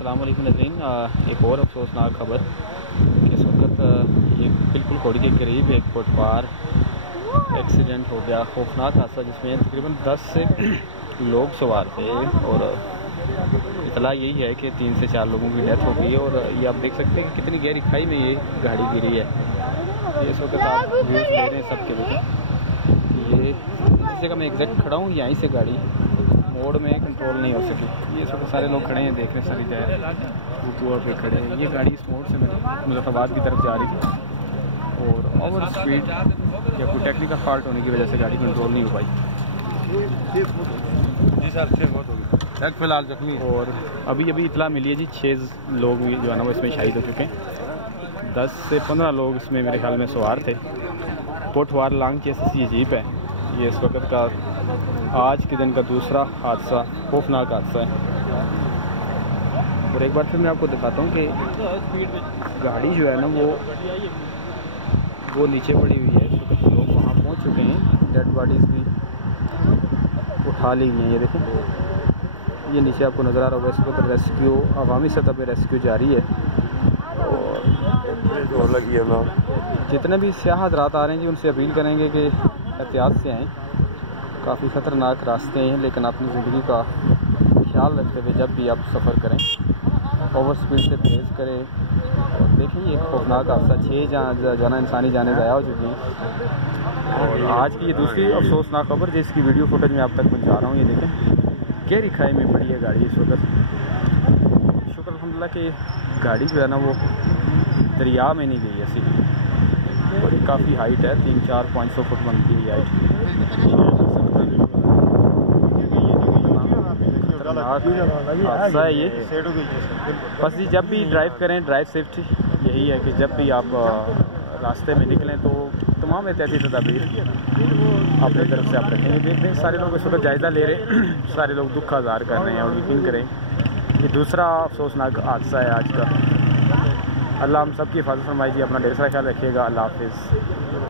अस्सलाम वालेकुम नाज़रीन। एक और अफसोसनाक खबर कि इस वक्त ये बिल्कुल घोड़ी के करीब एक फुटपार एक्सीडेंट हो गया, खौफनाक हादसा जिसमें तकरीबन 10 से लोग सवार थे और इतला यही है कि 3 से 4 लोगों की डेथ हो गई है। और ये आप देख सकते हैं कि कितनी गहरी खाई में ये गाड़ी गिरी है। ये इस वक्त आप व्यूज़ ले रहे हैं सबके देखें। ये इस जगह मैं एग्जैक्ट खड़ा हूँ, यहीं से गाड़ी मोड़ में कंट्रोल नहीं हो सकी। ये सब सारे लोग खड़े हैं, देख रहे हैं सारी जगह ऊपर पे खड़े हैं। ये गाड़ी इस मोड़ से मुजफ्फराबाद की तरफ जा रही थी और ओवर स्पीड या कोई टेक्निकल फॉल्ट होने की वजह से गाड़ी कंट्रोल नहीं हो पाई। जी सर, 6 बहुत हो गई, एक फिलहाल जख्मी। और अभी इतला मिली है जी 6 लोग जो है ना वो इसमें शहीद हो चुके हैं। 10 से 15 लोग इसमें मेरे ख्याल में सवार थे। पोठवार लांग की ऐसी जीप है। ये इस वक्त का आज के दिन का दूसरा हादसा, खौफनाक हादसा है। और एक बार फिर मैं आपको दिखाता हूँ कि गाड़ी जो है ना वो नीचे पड़ी हुई है। इस वक्त लोग वहाँ पहुँच चुके हैं, डेड बॉडीज़ भी उठा ली हुई हैं। ये देखें, ये नीचे आपको नज़र आ रहा होगा। इस वक्त रेस्क्यू अवामी सतह पर रेस्क्यू जारी है और लगी है ना। जितने भी सियाह हज़रात आ रहे हैं जी उनसे अपील करेंगे कि एहतियात से आएँ। काफ़ी ख़तरनाक रास्ते हैं, लेकिन अपनी ज़िंदगी का ख्याल रखते हुए जब भी आप सफ़र करें ओवर स्पीड से तेज़ करें। और देखें ये खौफनाक हादसा, 6 जाना इंसानी जाने ज़ाया हो चुकी हैं। और आज की ये दूसरी अफसोसनाक खबर जिसकी वीडियो फुटेज मैं आप तक पहुँचा रहा हूँ। ये देखें, गहरी खाई में पड़ी है गाड़ी इस वक्त। शुक्र अल्हम्दुलिल्लाह कि गाड़ी जो है ना वो दरिया में नहीं गई ऐसी। और काफ़ी हाइट है, 300-400-500 फुट बनती है हाइट। हादसा है ये। बस जी जब भी ड्राइव करें, ड्राइव सेफ्टी यही है कि जब भी आप रास्ते में निकलें तो तमाम एहतियाती तदाबीर अपनी तरफ से आप रखेंगे। देख रहे हैं सारे लोग इस वक्त जायज़ा ले रहे हैं, सारे लोग दुख का इज़हार कर रहे हैं। और यकीन करें ये दूसरा अफसोसनाक हादसा है आज का। अल्लाह हम सब की हिफाज़त फरमाए जी। अपना ढेर सारा ख्याल रखिएगा। अल्लाह हाफिज़।